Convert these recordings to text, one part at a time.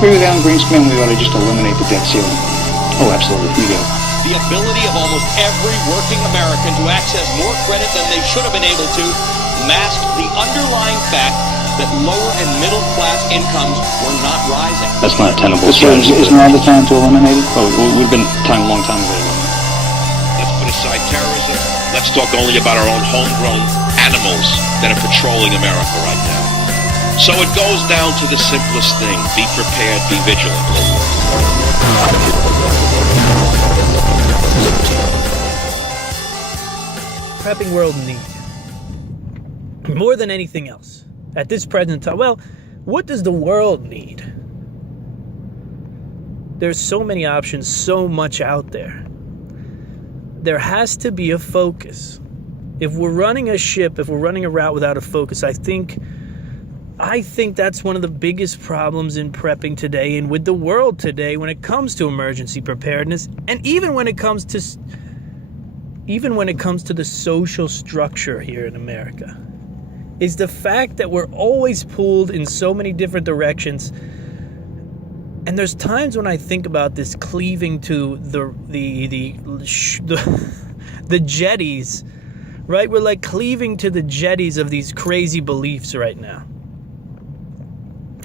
agree with Alan Greenspan. We ought to just eliminate the debt ceiling. Oh, absolutely. We do. The ability of almost every working American to access more credit than they should have been able to masked the underlying fact that lower and middle class incomes were not rising. That's not a tenable strategy. Isn't now the time to eliminate it? Oh, we've been a long time ago to eliminate it. Let's put aside terrorism. Let's talk only about our own homegrown animals that are patrolling America right now. So it goes down to the simplest thing. Be prepared, be vigilant. Prepping world need. More than anything else. At this present time, well, what does the world need? There's so many options, so much out there. There has to be a focus. If we're running a ship, if we're running a route without a focus, I think that's one of the biggest problems in prepping today and with the world today when it comes to emergency preparedness, and even when it comes to the social structure here in America, is the fact that we're always pulled in so many different directions. And there's times when I think about this cleaving to the jetties, right? We're like cleaving to the jetties of these crazy beliefs right now.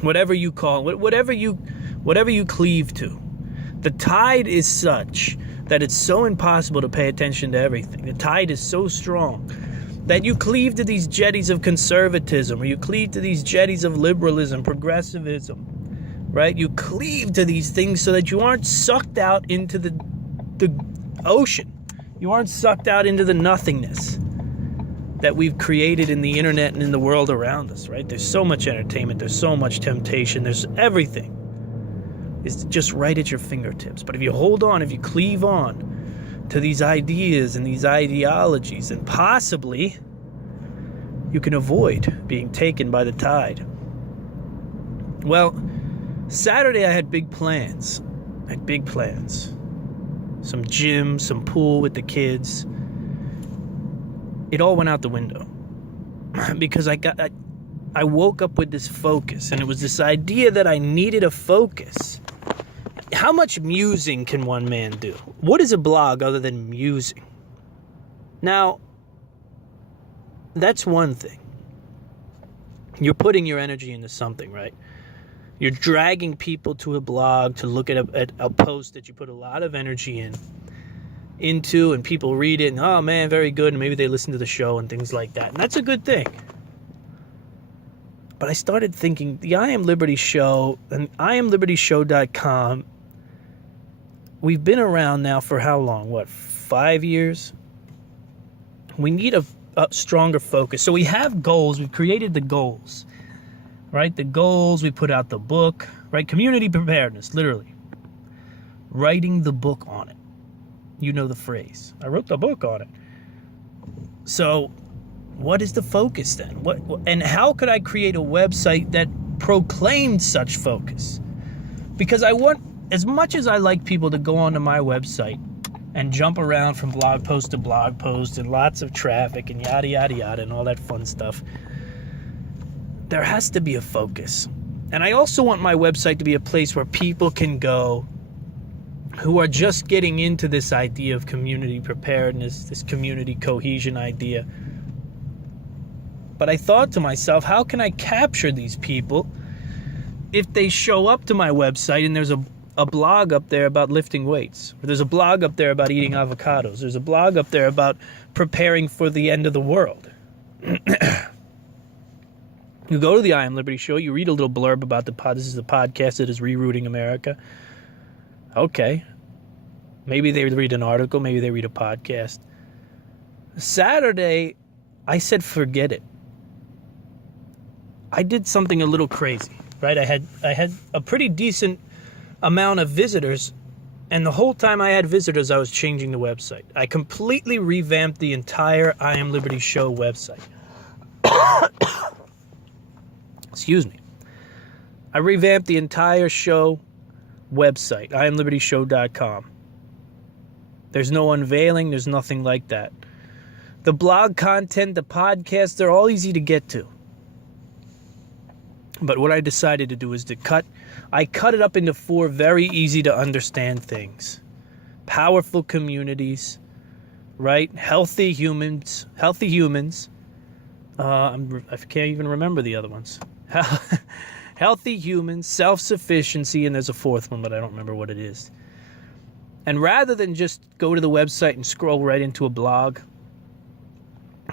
Whatever you call it, whatever you cleave to. The tide is such that it's so impossible to pay attention to everything. The tide is so strong that you cleave to these jetties of conservatism, or you cleave to these jetties of liberalism, progressivism, right? You cleave to these things so that you aren't sucked out into the ocean. You aren't sucked out into the nothingness that we've created in the internet and in the world around us, right? There's so much entertainment, there's so much temptation, there's everything. It's just right at your fingertips. But if you hold on, if you cleave on to these ideas and these ideologies, and possibly you can avoid being taken by the tide. Well, Saturday I had big plans. Some gym, some pool with the kids. It all went out the window because I woke up with this focus, and it was this idea that I needed a focus. How much musing can one man do? What is a blog other than musing? Now, that's one thing. You're putting your energy into something, right? You're dragging people to a blog to look at a post that you put a lot of energy into, and people read it, and oh man, very good, and maybe they listen to the show and things like that. And that's a good thing. But I started thinking, the I Am Liberty Show and IamLibertyShow.com, we've been around now for how long? 5 years? We need a stronger focus. So we have goals. We've created the goals, right? The goals, we put out the book, right? Community preparedness, literally. Writing the book on it. You know the phrase. I wrote the book on it. So what is the focus then? And how could I create a website that proclaimed such focus? Because I want, as much as I like people to go onto my website and jump around from blog post to blog post and lots of traffic and yada, yada, yada, and all that fun stuff, there has to be a focus. And I also want my website to be a place where people can go who are just getting into this idea of community preparedness, this community cohesion idea. But I thought to myself, how can I capture these people if they show up to my website and there's a blog up there about lifting weights, or there's a blog up there about eating avocados, there's a blog up there about preparing for the end of the world. You go to the I Am Liberty Show, you read a little blurb about this is the podcast that is rerouting America. Okay. Maybe they read an article, maybe they read a podcast. Saturday, I said forget it. I did something a little crazy, right? I had a pretty decent amount of visitors, and the whole time I had visitors, I was changing the website. I completely revamped the entire I Am Liberty Show website. Excuse me. I revamped the entire show website, IamLibertyShow.com. There's no unveiling, there's nothing like that. The blog content, the podcast, they're all easy to get to. But what I decided to do is I cut it up into 4 very easy to understand things. Powerful communities, right? Healthy humans. I can't even remember the other ones. Healthy humans, self-sufficiency, and there's a 4th one, but I don't remember what it is. And rather than just go to the website and scroll right into a blog,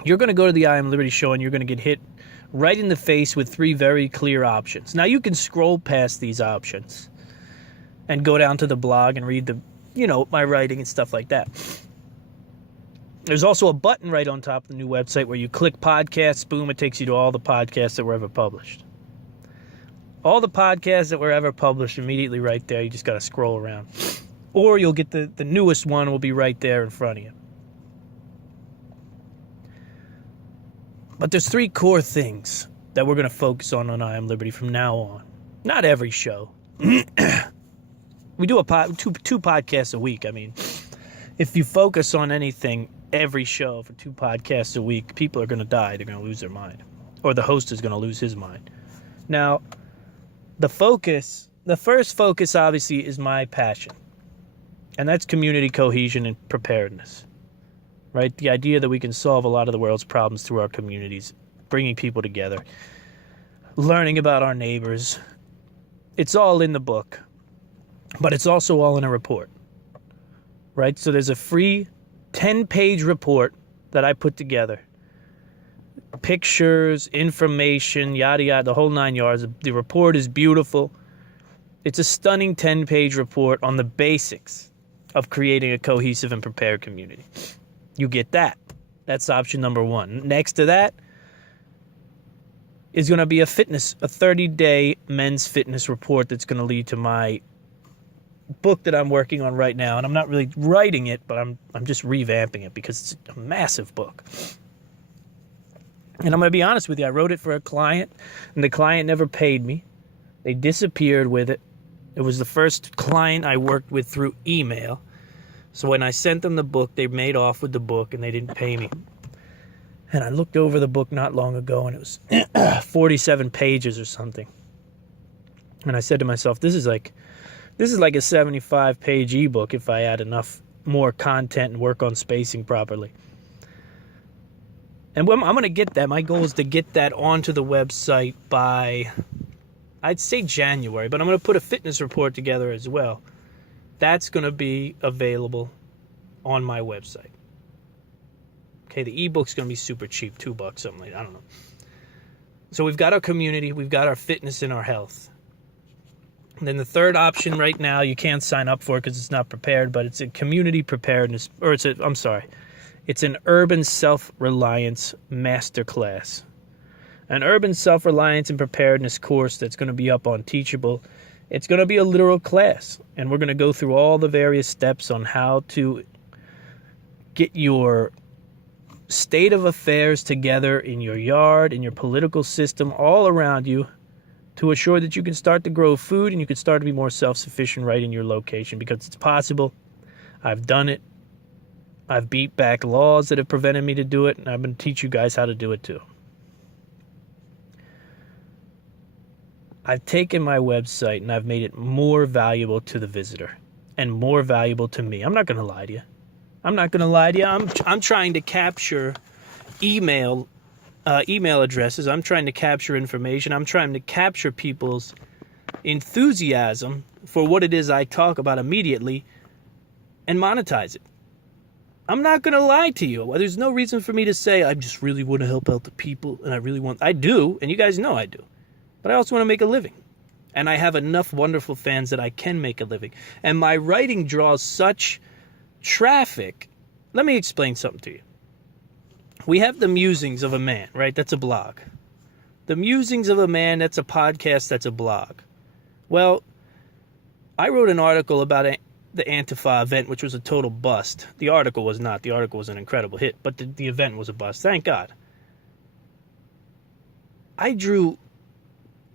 you're going to go to the I Am Liberty show and you're going to get hit right in the face with 3 very clear options. Now, you can scroll past these options and go down to the blog and read my writing and stuff like that. There's also a button right on top of the new website where you click podcasts, boom, it takes you to all the podcasts that were ever published. All the podcasts that were ever published immediately right there. You just got to scroll around. Or you'll get the newest one will be right there in front of you. But there's 3 core things that we're going to focus on I Am Liberty from now on. Not every show. We do two podcasts a week. I mean, if you focus on anything every show for 2 podcasts a week, people are going to die. They're going to lose their mind. Or the host is going to lose his mind. Now, the first focus, obviously, is my passion. And that's community cohesion and preparedness. Right? The idea that we can solve a lot of the world's problems through our communities, bringing people together, learning about our neighbors. It's all in the book, but it's also all in a report. Right? So there's a free 10-page report that I put together. Pictures, information, yada yada, the whole 9 yards. The report is beautiful. It's a stunning 10-page report on the basics of creating a cohesive and prepared community. You get that. That's option number 1. Next to that is going to be a 30-day men's fitness report that's going to lead to my book that I'm working on right now. And I'm not really writing it, but I'm just revamping it because it's a massive book. And I'm going to be honest with you. I wrote it for a client, and the client never paid me. They disappeared with it. It was the first client I worked with through email. So when I sent them the book, they made off with the book, and they didn't pay me. And I looked over the book not long ago, and it was 47 pages or something. And I said to myself, this is like a 75-page ebook if I add enough more content and work on spacing properly. And I'm going to get that. My goal is to get that onto the website by, I'd say January, but I'm going to put a fitness report together as well. That's going to be available on my website. Okay, the ebook's going to be super cheap, $2, something like that. I don't know. So we've got our community, we've got our fitness and our health. And then the third option right now, you can't sign up for it because it's not prepared, but it's a community preparedness, it's an urban self-reliance masterclass. An urban self-reliance and preparedness course that's going to be up on Teachable. It's going to be a literal class, and we're going to go through all the various steps on how to get your state of affairs together in your yard, in your political system, all around you, to assure that you can start to grow food and you can start to be more self-sufficient right in your location, because it's possible. I've done it. I've beat back laws that have prevented me to do it, and I'm going to teach you guys how to do it too. I've taken my website and I've made it more valuable to the visitor and more valuable to me. I'm not going to lie to you. I'm trying to capture email addresses. I'm trying to capture information. I'm trying to capture people's enthusiasm for what it is I talk about immediately and monetize it. I'm not going to lie to you. There's no reason for me to say I just really want to help out the people and I do, and you guys know I do. But I also want to make a living. And I have enough wonderful fans that I can make a living. And my writing draws such traffic. Let me explain something to you. We have the musings of a man, right? That's a blog. The musings of a man, that's a podcast, that's a blog. Well, I wrote an article about the Antifa event, which was a total bust. The article was not. The article was an incredible hit, but the event was a bust. Thank God. I drew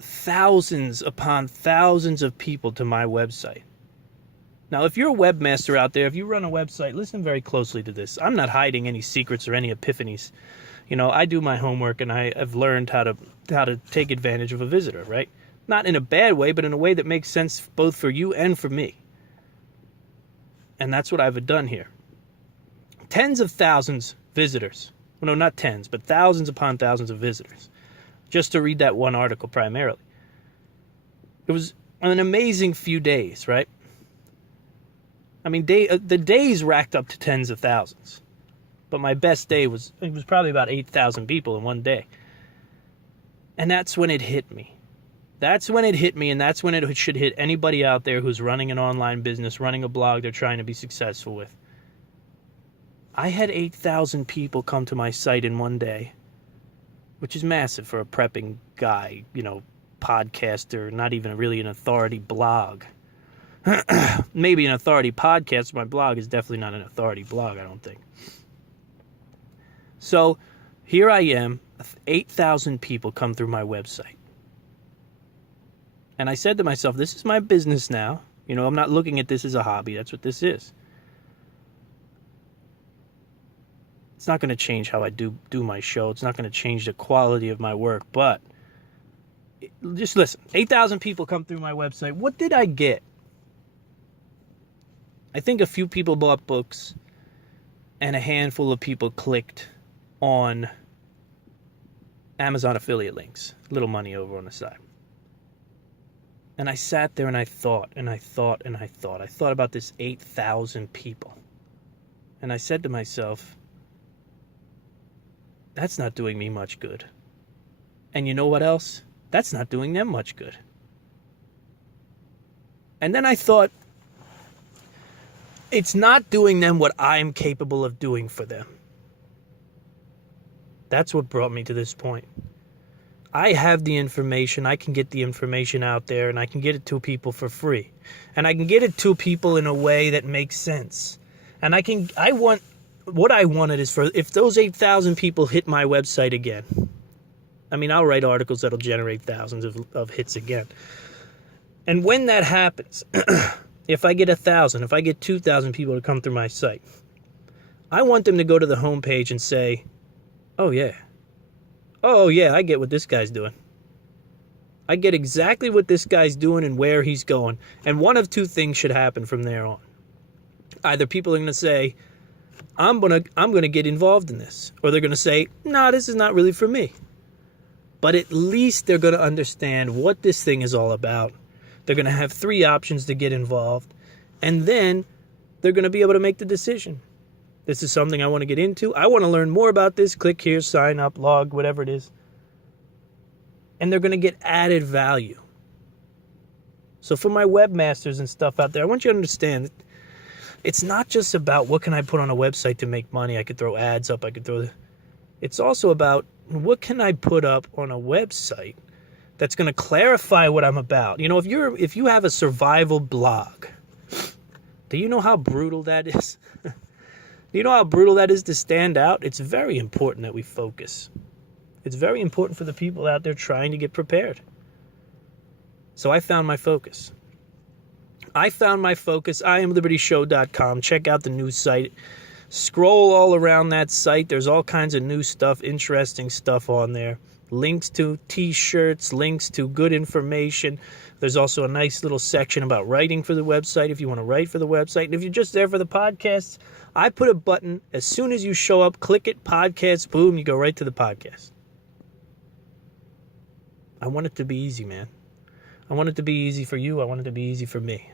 thousands upon thousands of people to my website. Now, if you're a webmaster out there, if you run a website, listen very closely to this. I'm not hiding any secrets or any epiphanies. You know, I do my homework, and I have learned how to take advantage of a visitor, right? Not in a bad way, but in a way that makes sense both for you and for me. And that's what I've done here. Tens of thousands visitors. Well, no, not tens, but thousands upon thousands of visitors. Just to read that one article primarily. It was an amazing few days, right? I mean, the days racked up to tens of thousands. But my best day was probably about 8,000 people in one day. And that's when it hit me. That's when it hit me, and that's when it should hit anybody out there who's running an online business, running a blog they're trying to be successful with. I had 8,000 people come to my site in one day, which is massive for a prepping guy, you know, podcaster, not even really an authority blog. Maybe an authority podcast. My blog is definitely not an authority blog, I don't think. So here I am, 8,000 people come through my website. And I said to myself, this is my business now. You know, I'm not looking at this as a hobby. That's what this is. It's not going to change how I do my show. It's not going to change the quality of my work. But just listen, 8,000 people come through my website. What did I get? I think a few people bought books, and a handful of people clicked on Amazon affiliate links. A little money over on the side. And I sat there and I thought I thought about this 8,000 people. And I said to myself, that's not doing me much good. And you know what else? That's not doing them much good. And then I thought, it's not doing them what I'm capable of doing for them. That's what brought me to this point. I have the information. I can get the information out there, and I can get it to people for free. And I can get it to people in a way that makes sense. And what I wanted is for, if those 8,000 people hit my website again, I mean, I'll write articles that'll generate thousands of hits again. And when that happens, if I get 1,000, if I get 2,000 people to come through my site, I want them to go to the homepage and say, oh yeah, I get what this guy's doing. I get exactly what this guy's doing and where he's going. And one of two things should happen from there on. Either people are going to say, I'm gonna get involved in this. Or they're going to say, nah, this is not really for me. But at least they're going to understand what this thing is all about. They're going to have 3 options to get involved. And then they're going to be able to make the decision. This is something I want to get into. I want to learn more about this. Click here, sign up, log, whatever it is. And they're going to get added value. So for my webmasters and stuff out there, I want you to understand that it's not just about what can I put on a website to make money. I could throw ads up. It's also about what can I put up on a website that's going to clarify what I'm about. You know, if you have a survival blog, do you know how brutal that is? Do you know how brutal that is to stand out? It's very important that we focus. It's very important for the people out there trying to get prepared. So I found my focus. I amlibertyshow.com. Check out the new site. Scroll all around that site. There's all kinds of new stuff, interesting stuff on there. Links to t-shirts, links to good information. There's also a nice little section about writing for the website if you want to write for the website. And if you're just there for the podcasts, I put a button. As soon as you show up, click it, podcast, boom, you go right to the podcast. I want it to be easy, man. I want it to be easy for you. I want it to be easy for me.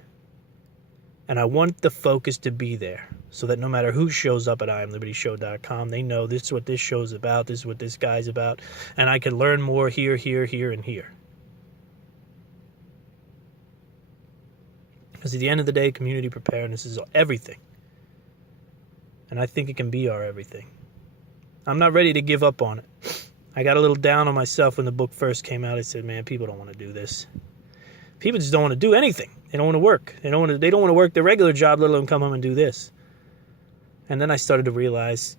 And I want the focus to be there so that no matter who shows up at IamLibertyShow.com, they know this is what this show's about, this is what this guy's about, and I can learn more here, and here. Because at the end of the day, community preparedness is everything. And I think it can be our everything. I'm not ready to give up on it. I got a little down on myself when the book first came out. I said, man, people don't want to do this. People just don't want to do anything. They don't want to work. They don't want to work their regular job, let alone come home and do this. And then I started to realize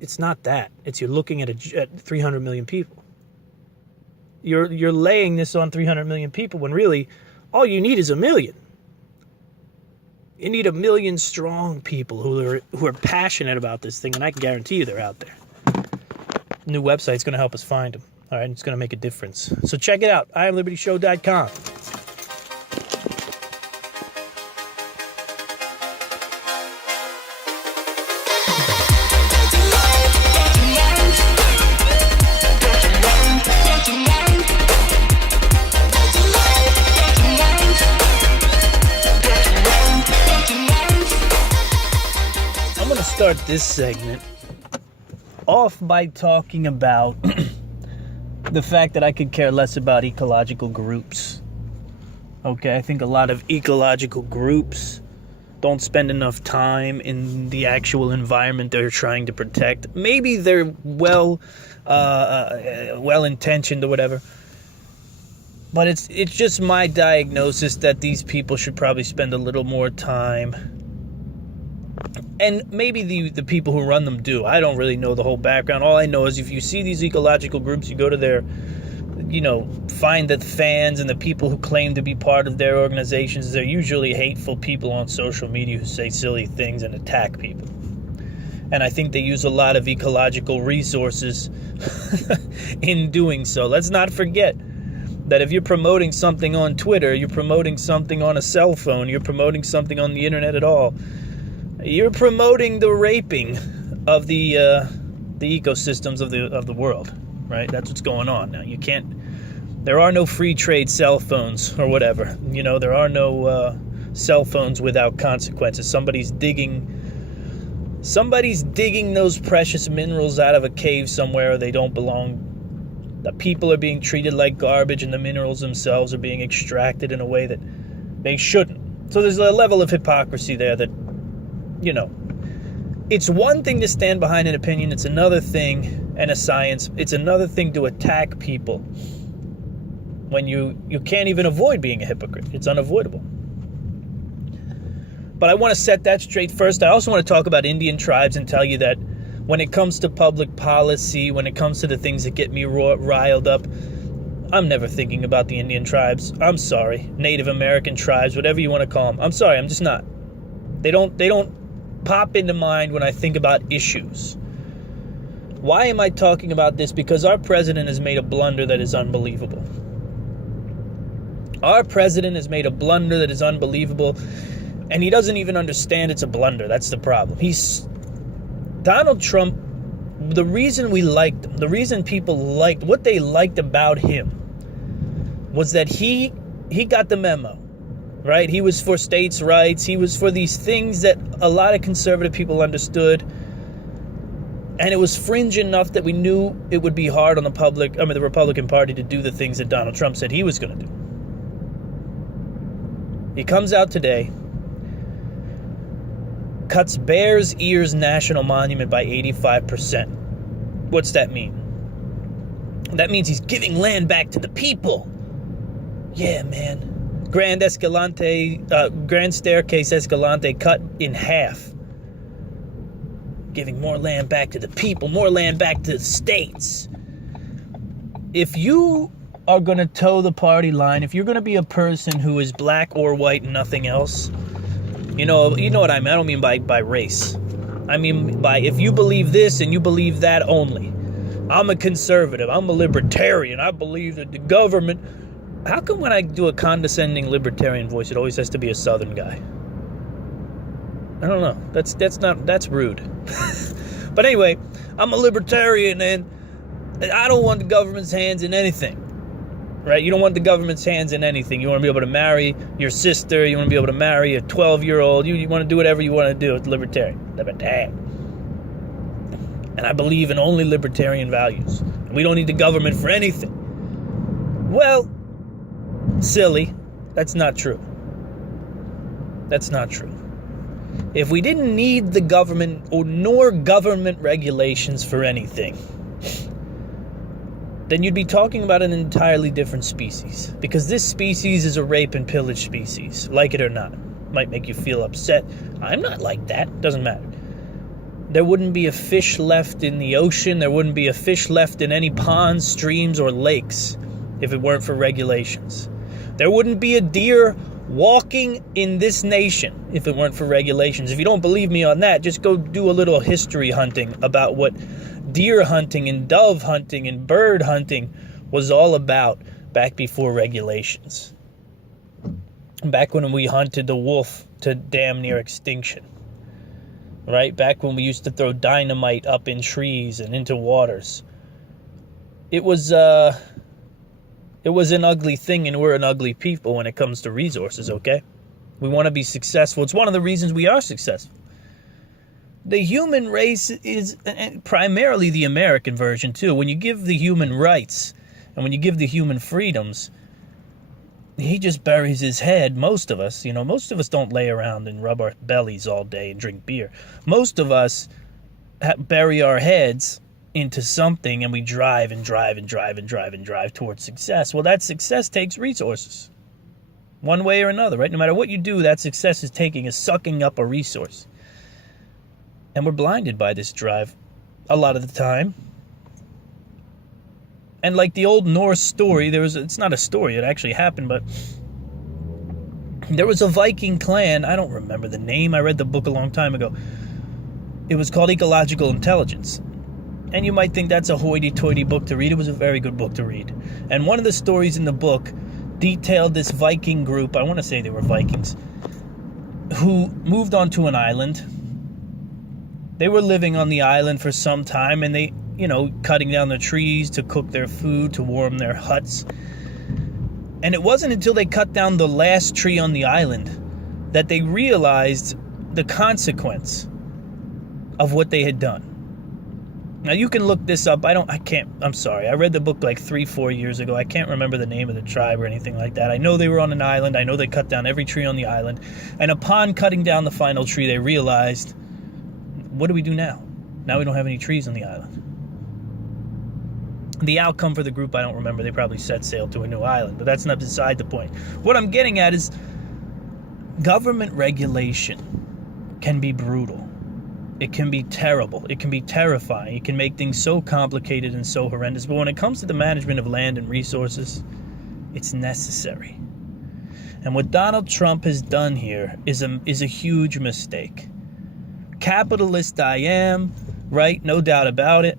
it's not that. It's you're looking at 300 million people. You're laying this on 300 million people when really all you need is 1 million. You need 1 million strong people who are passionate about this thing, and I can guarantee you they're out there. new website is going to help us find them. All right, it's going to make a difference. So check it out, IamLibertyShow.com. I'm going to start this segment off by talking about the fact that I could care less about ecological groups. Okay, I think a lot of ecological groups don't spend enough time in the actual environment they're trying to protect. Maybe they're well-intentioned or whatever, but it's just my diagnosis that these people should probably spend a little more time. And maybe the people who run them do. I don't really know the whole background. All I know is if you see these ecological groups, you go to their, find the fans and the people who claim to be part of their organizations. They're usually hateful people on social media who say silly things and attack people. And I think they use a lot of ecological resources in doing so. Let's not forget that if you're promoting something on Twitter, you're promoting something on a cell phone, you're promoting something on the internet at all, you're promoting the raping of the ecosystems of the world, right? That's what's going on now. There are no free trade cell phones or whatever. There are no cell phones without consequences. Somebody's digging those precious minerals out of a cave somewhere they don't belong. The people are being treated like garbage, and the minerals themselves are being extracted in a way that they shouldn't. So there's a level of hypocrisy there that, it's one thing to stand behind an opinion, it's another thing, and a science, it's another thing to attack people when you can't even avoid being a hypocrite. It's unavoidable. But I want to set that straight first. I also want to talk about Indian tribes and tell you that when it comes to public policy, when it comes to the things that get me riled up, I'm never thinking about the Indian tribes. I'm sorry. Native American tribes, whatever you want to call them. I'm sorry, I'm just not. They don't pop into mind when I think about issues. Why am I talking about this? Because our president has made a blunder that is unbelievable. Our president has made a blunder that is unbelievable, and he doesn't even understand it's a blunder. That's the problem. Donald Trump, the reason we liked him, the reason people liked, what they liked about him was that he got the memo. Right? He was for states' rights. He was for these things that a lot of conservative people understood. And it was fringe enough that we knew it would be hard on the Republican Party to do the things that Donald Trump said he was going to do. He comes out today, cuts Bears Ears National Monument by 85%. What's that mean? That means he's giving land back to the people. Yeah, man. Grand Staircase Escalante cut in half. Giving more land back to the people, more land back to the states. If you are going to toe the party line, if you're going to be a person who is black or white and nothing else, you know what I mean. I don't mean by race. I mean by if you believe this and you believe that only. I'm a conservative. I'm a libertarian. I believe that the government... How come when I do a condescending libertarian voice, it always has to be a Southern guy? I don't know. That's rude. But anyway, I'm a libertarian, and I don't want the government's hands in anything. Right? You don't want the government's hands in anything. You want to be able to marry your sister. You want to be able to marry a 12-year-old. You want to do whatever you want to do. It's libertarian. And I believe in only libertarian values. We don't need the government for anything. Well, silly. That's not true. That's not true. If we didn't need the government nor government regulations for anything, then you'd be talking about an entirely different species. Because this species is a rape and pillage species, like it or not. Might make you feel upset. I'm not like that. Doesn't matter. There wouldn't be a fish left in the ocean. There wouldn't be a fish left in any ponds, streams, or lakes if it weren't for regulations. There wouldn't be a deer walking in this nation if it weren't for regulations. If you don't believe me on that, just go do a little history hunting about what deer hunting and dove hunting and bird hunting was all about back before regulations. Back when we hunted the wolf to damn near extinction. Right? Back when we used to throw dynamite up in trees and into waters. It was an ugly thing, and we're an ugly people when it comes to resources, okay? We want to be successful. It's one of the reasons we are successful. The human race is primarily the American version, too. When you give the human rights and when you give the human freedoms, he just buries his head. Most of us don't lay around and rub our bellies all day and drink beer. Most of us bury our heads into something, and we drive and drive and drive and drive and drive towards success. Well, that success takes resources. One way or another, right? No matter what you do, that success is sucking up a resource. And we're blinded by this drive a lot of the time. And like the old Norse story, it's not a story, it actually happened, but there was a Viking clan, I don't remember the name, I read the book a long time ago. It was called Ecological Intelligence. And you might think that's a hoity-toity book to read. It was a very good book to read. And one of the stories in the book detailed this Viking group, I want to say they were Vikings, who moved onto an island. They were living on the island for some time, and they, cutting down the trees to cook their food, to warm their huts. And it wasn't until they cut down the last tree on the island that they realized the consequence of what they had done. Now, you can look this up. I'm sorry. I read the book like 3-4 years ago. I can't remember the name of the tribe or anything like that. I know they were on an island. I know they cut down every tree on the island. And upon cutting down the final tree, they realized, what do we do now? Now we don't have any trees on the island. The outcome for the group, I don't remember. They probably set sail to a new island, but that's not beside the point. What I'm getting at is government regulation can be brutal. It can be terrible. It can be terrifying. It can make things so complicated and so horrendous. But when it comes to the management of land and resources, it's necessary. And what Donald Trump has done here is a huge mistake. Capitalist I am, right? No doubt about it.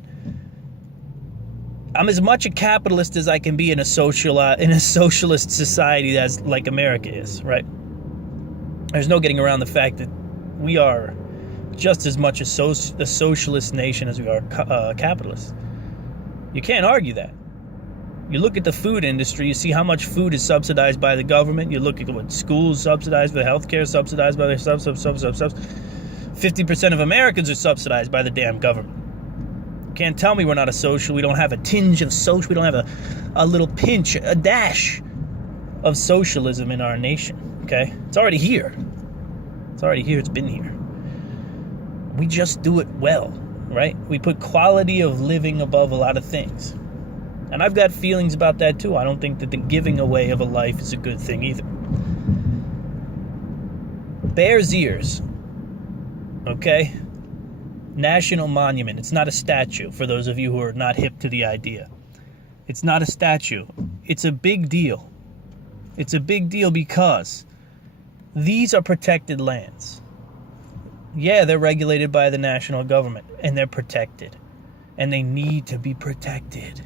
I'm as much a capitalist as I can be in a socialist society that's like America is, right? There's no getting around the fact that we are just as much a socialist nation as we are capitalist. You can't argue that. You look at the food industry, you see how much food is subsidized by the government. You look at what schools subsidized by healthcare, subsidized by their 50% of Americans are subsidized by the damn government. You can't tell me we're not a social. We don't have a tinge of social. We don't have a little pinch, a dash of socialism in our nation. Okay? It's already here. It's already here. It's been here. We just do it well, right? We put quality of living above a lot of things. And I've got feelings about that too. I don't think that the giving away of a life is a good thing either. Bears Ears, okay? National monument. It's not a statue, for those of you who are not hip to the idea. It's not a statue. It's a big deal. It's a big deal because these are protected lands. Yeah, they're regulated by the national government, and they're protected. And they need to be protected.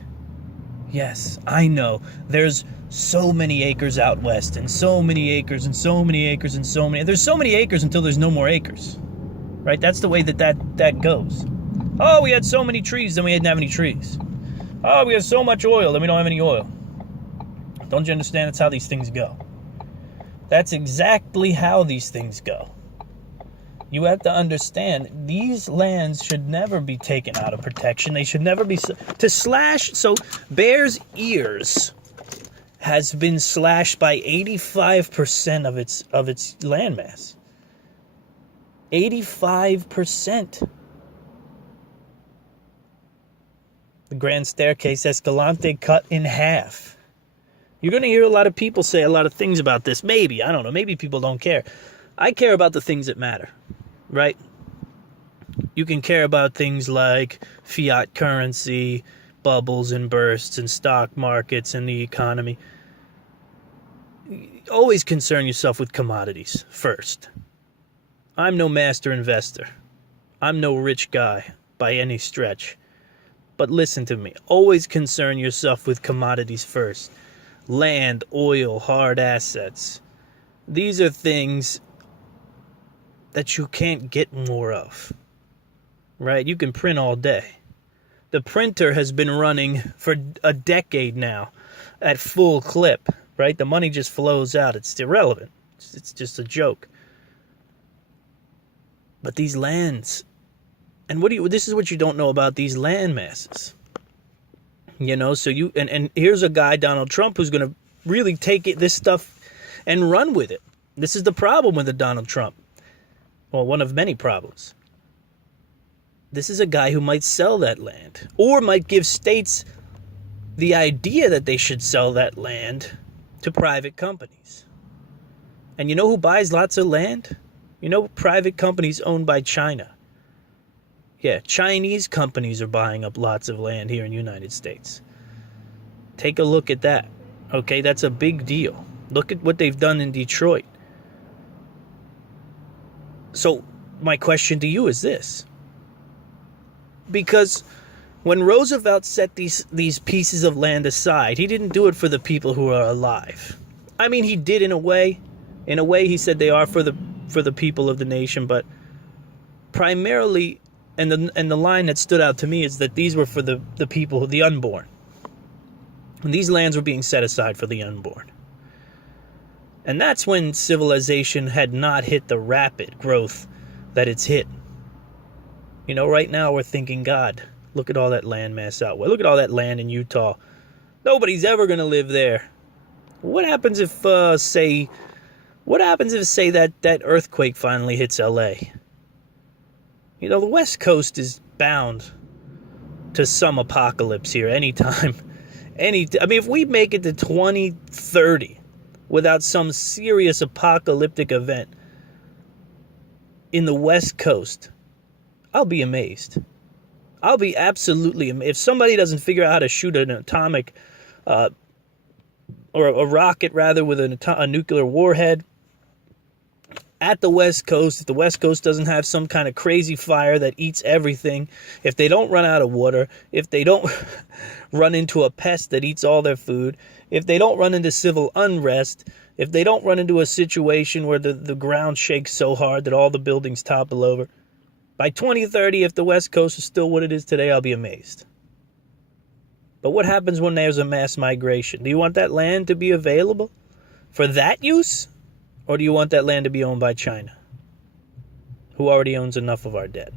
Yes, I know. There's so many acres out west, and so many acres, and so many acres, and so many... There's so many acres until there's no more acres. Right? That's the way that goes. Oh, we had so many trees, then we didn't have any trees. Oh, we have so much oil, then we don't have any oil. Don't you understand? That's how these things go. That's exactly how these things go. You have to understand, these lands should never be taken out of protection. They should never be... So, Bears Ears has been slashed by 85% of its landmass. 85%. The Grand Staircase Escalante cut in half. You're going to hear a lot of people say a lot of things about this. Maybe, I don't know. Maybe people don't care. I care about the things that matter, right? You can care about things like fiat currency, bubbles and bursts, and stock markets and the economy. Always concern yourself with commodities first. I'm no master investor. I'm no rich guy by any stretch. But listen to me. Always concern yourself with commodities first. Land, oil, hard assets. These are things that you can't get more of. Right? You can print all day. The printer has been running for a decade now at full clip. Right? The money just flows out. It's irrelevant. It's just a joke. But these lands, and this is what you don't know about these land masses. You know, so and here's a guy, Donald Trump, who's going to really take this stuff and run with it. This is the problem with the Donald Trump. Well, one of many problems. This is a guy who might sell that land, or might give states the idea that they should sell that land to private companies. And you know who buys lots of land? You know, private companies owned by China. Yeah, Chinese companies are buying up lots of land here in the United States. Take a look at that. Okay, that's a big deal. Look at what they've done in Detroit. So, my question to you is this. Because when Roosevelt set these pieces of land aside, he didn't do it for the people who are alive. I mean, he did in a way. In a way, he said they are for the people of the nation, but primarily, and the line that stood out to me is that these were for the people, the unborn. And these lands were being set aside for the unborn. And that's when civilization had not hit the rapid growth that it's hit. You know, right now we're thinking, God, look at all that land mass out west. Look at all that land in Utah. Nobody's ever going to live there. What happens if, say, that earthquake finally hits L.A.? You know, the West Coast is bound to some apocalypse here anytime. I mean, if we make it to 2030 without some serious apocalyptic event in the West Coast, I'll be amazed. I'll be absolutely amazed. If somebody doesn't figure out how to shoot an atomic, or a rocket rather, with a nuclear warhead at the West Coast, if the West Coast doesn't have some kind of crazy fire that eats everything, if they don't run out of water, if they don't run into a pest that eats all their food, if they don't run into civil unrest, if they don't run into a situation where the ground shakes so hard that all the buildings topple over, by 2030, if the West Coast is still what it is today, I'll be amazed. But what happens when there's a mass migration? Do you want that land to be available for that use? Or do you want that land to be owned by China, who already owns enough of our debt?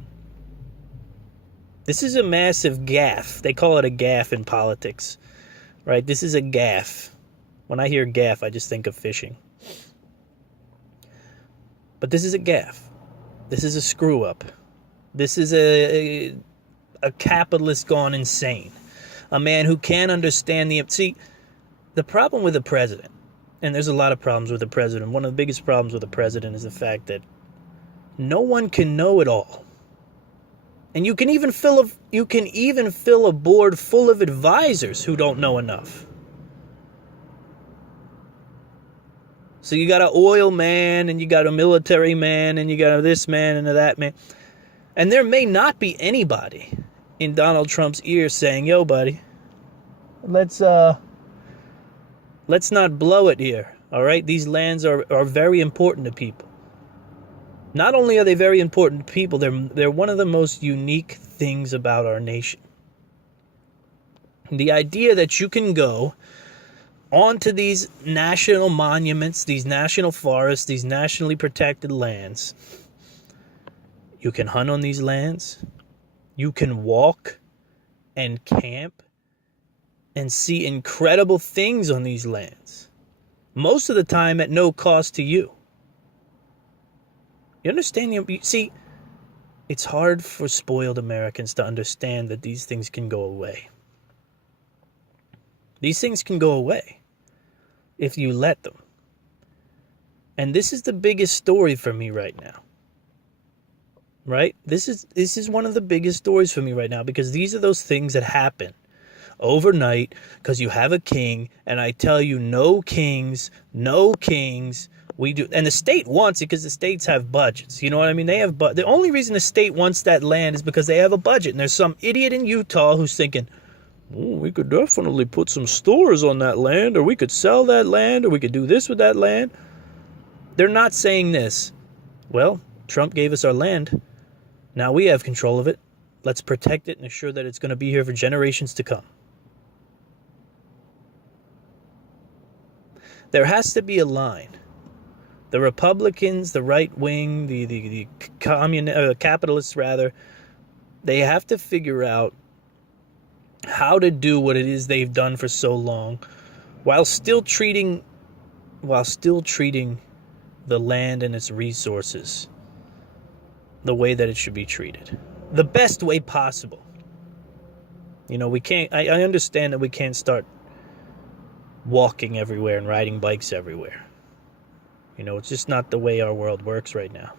This is a massive gaffe. They call it a gaffe in politics, right? This is a gaffe. When I hear gaffe, I just think of fishing. But this is a gaffe. This is a screw-up. This is a capitalist gone insane. A man who can't understand See, the problem with the president, and there's a lot of problems with the president. One of the biggest problems with the president is the fact that no one can know it all. And you can even fill a board full of advisors who don't know enough. So you got an oil man, and you got a military man, and you got this man and that man. And there may not be anybody in Donald Trump's ear saying, yo, buddy, let's not blow it here, all right? These lands are very important to people. Not only are they very important to people, they're one of the most unique things about our nation. The idea that you can go onto these national monuments, these national forests, these nationally protected lands. You can hunt on these lands. You can walk and camp and see incredible things on these lands. Most of the time at no cost to you. You understand? See, it's hard for spoiled Americans to understand that these things can go away. These things can go away if you let them. And this is the biggest story for me right now. Right? This is one of the biggest stories for me right now, because these are those things that happen overnight because you have a king, and I tell you, no kings, no kings. We do, and the state wants it because the states have budgets. You know what I mean? They have, but the only reason the state wants that land is because they have a budget. And there's some idiot in Utah who's thinking, oh, we could definitely put some stores on that land, or we could sell that land, or we could do this with that land. They're not saying this. Well, Trump gave us our land. Now we have control of it. Let's protect it and assure that it's going to be here for generations to come. There has to be a line. The Republicans, the right wing, the capitalists rather, they have to figure out how to do what it is they've done for so long, while still treating the land and its resources the way that it should be treated, the best way possible. You know, we can't. I understand that we can't start walking everywhere and riding bikes everywhere. You know, it's just not the way our world works right now.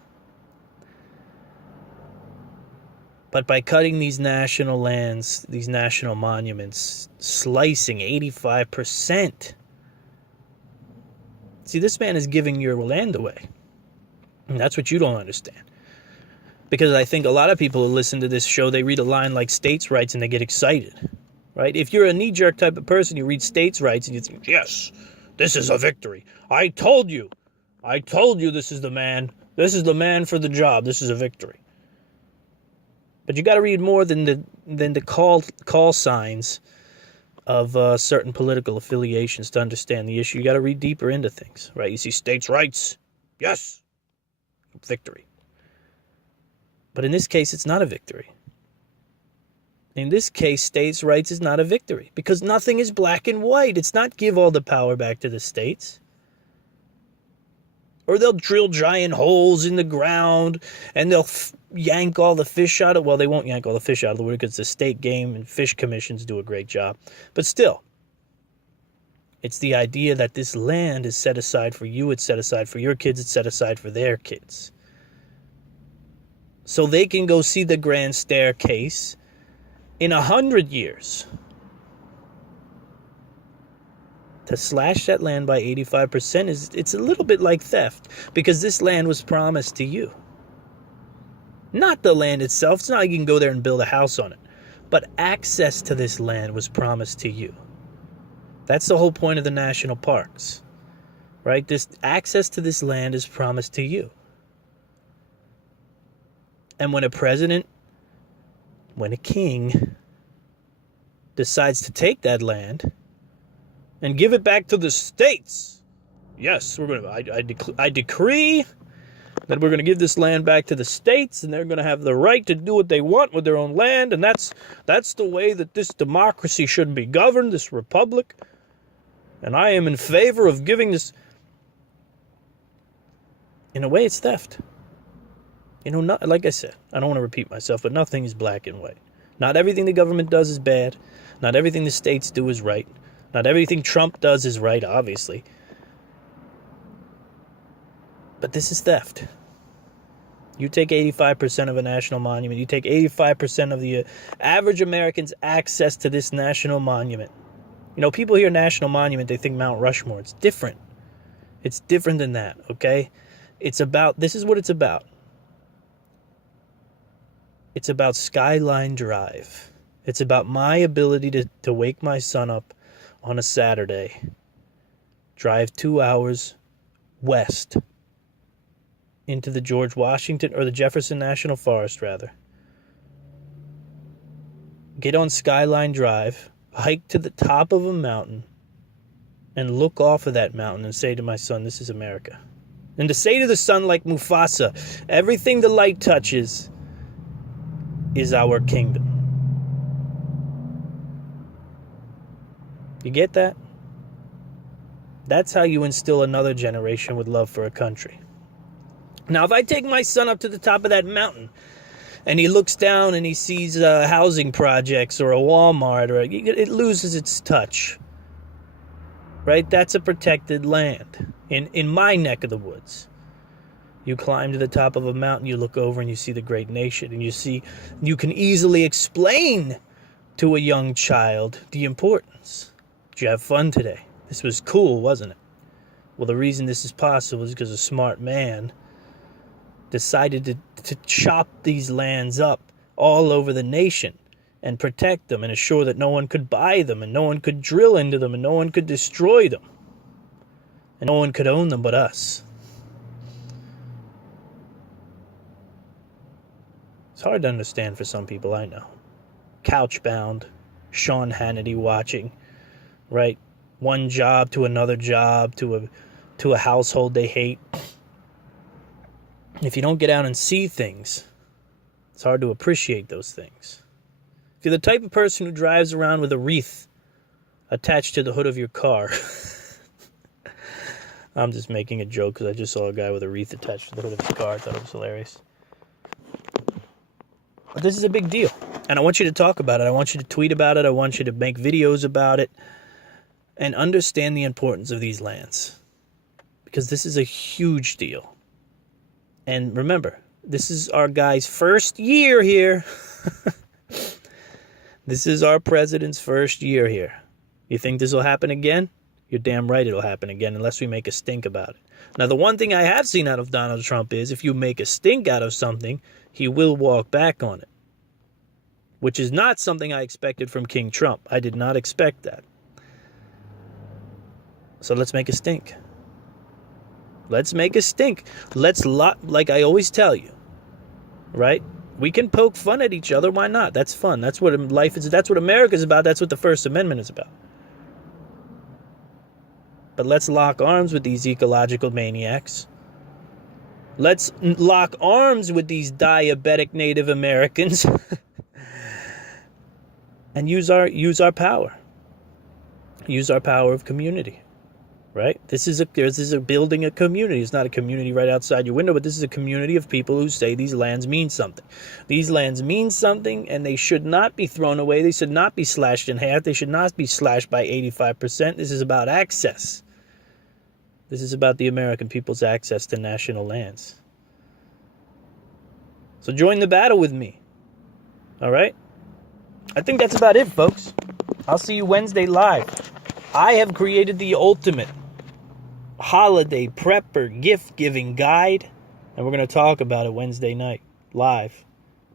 But by cutting these national lands, these national monuments, slicing 85%. See, this man is giving your land away. And that's what you don't understand. Because I think a lot of people who listen to this show, they read a line like states' rights and they get excited. Right? If you're a knee-jerk type of person, you read states' rights and you think, yes, this is a victory. I told you this is the man. This is the man for the job. This is a victory. But you got to read more than the call signs of certain political affiliations to understand the issue. You got to read deeper into things, right? You see states' rights, yes, victory. But in this case, it's not a victory. In this case, states' rights is not a victory because nothing is black and white. It's not give all the power back to the states. Or they'll drill giant holes in the ground and they'll yank all the fish out of... Well, they won't yank all the fish out of the water because the state game and fish commissions do a great job. But still, it's the idea that this land is set aside for you, it's set aside for your kids, it's set aside for their kids. So they can go see the grand staircase in 100 years. To slash that land by 85% it's a little bit like theft, because this land was promised to you. Not the land itself. It's not like you can go there and build a house on it. But access to this land was promised to you. That's the whole point of the national parks. Right? This access to this land is promised to you. And when a president, when a king decides to take that land and give it back to the states. Yes, I decree that we're going to give this land back to the states, and they're going to have the right to do what they want with their own land, and that's the way that this democracy should be governed, this republic. And I am in favor of giving this. In a way, it's theft. You know, not, like I said, I don't want to repeat myself, but nothing is black and white. Not everything the government does is bad. Not everything the states do is right. Not everything Trump does is right, obviously. But this is theft. You take 85% of a national monument. You take 85% of the average American's access to this national monument. You know, people hear national monument, they think Mount Rushmore. It's different. It's different than that, okay? This is what it's about. It's about Skyline Drive. It's about my ability to wake my son up on a Saturday, drive 2 hours west into the George Washington, or the Jefferson National Forest, rather. Get on Skyline Drive, hike to the top of a mountain, and look off of that mountain and say to my son, this is America. And to say to the sun like Mufasa, everything the light touches is our kingdom. You get that? That's how you instill another generation with love for a country. Now, if I take my son up to the top of that mountain and he looks down and he sees housing projects or a Walmart, it loses its touch. Right? That's a protected land in my neck of the woods. You climb to the top of a mountain, you look over and you see the great nation, and you can easily explain to a young child the importance. Did you have fun today? This was cool, wasn't it? Well, the reason this is possible is because a smart man decided to chop these lands up all over the nation and protect them and assure that no one could buy them and no one could drill into them and no one could destroy them and no one could own them but us. It's hard to understand for some people, I know. Couch-bound, Sean Hannity watching, right? One job to another job, to a household they hate. If you don't get out and see things, it's hard to appreciate those things. If you're the type of person who drives around with a wreath attached to the hood of your car, I'm just making a joke because I just saw a guy with a wreath attached to the hood of his car. I thought it was hilarious. But this is a big deal, and I want you to talk about it. I want you to tweet about it. I want you to make videos about it and understand the importance of these lands, because this is a huge deal. And remember, this is our guy's first year here. This is our president's first year here. You think this will happen again? You're damn right it'll happen again, unless we make a stink about it. Now, the one thing I have seen out of Donald Trump is if you make a stink out of something, he will walk back on it, which is not something I expected from King Trump. I did not expect that. So let's make a stink. Let's make a stink. Like I always tell you, right? We can poke fun at each other. Why not? That's fun. That's what life is. That's what America's about. That's what the First Amendment is about. But let's lock arms with these ecological maniacs. Let's lock arms with these diabetic Native Americans and use our power. Use our power of community. Right? This is a building a community. It's not a community right outside your window, but this is a community of people who say these lands mean something. These lands mean something, and they should not be thrown away. They should not be slashed in half. They should not be slashed by 85%. This is about access. This is about the American people's access to national lands. So join the battle with me. All right? I think that's about it, folks. I'll see you Wednesday live. I have created the ultimate holiday prepper gift-giving guide, and we're going to talk about it Wednesday night, live.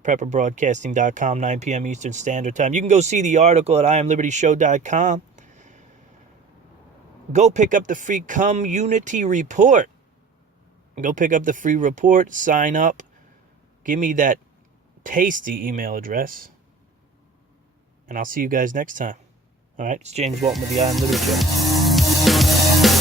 PrepperBroadcasting.com, 9 p.m. Eastern Standard Time. You can go see the article at IamLibertyShow.com. Go pick up the free community report. Go pick up the free report, sign up, give me that tasty email address, and I'll see you guys next time. All right, it's James Walton with the I Am Liberty Show.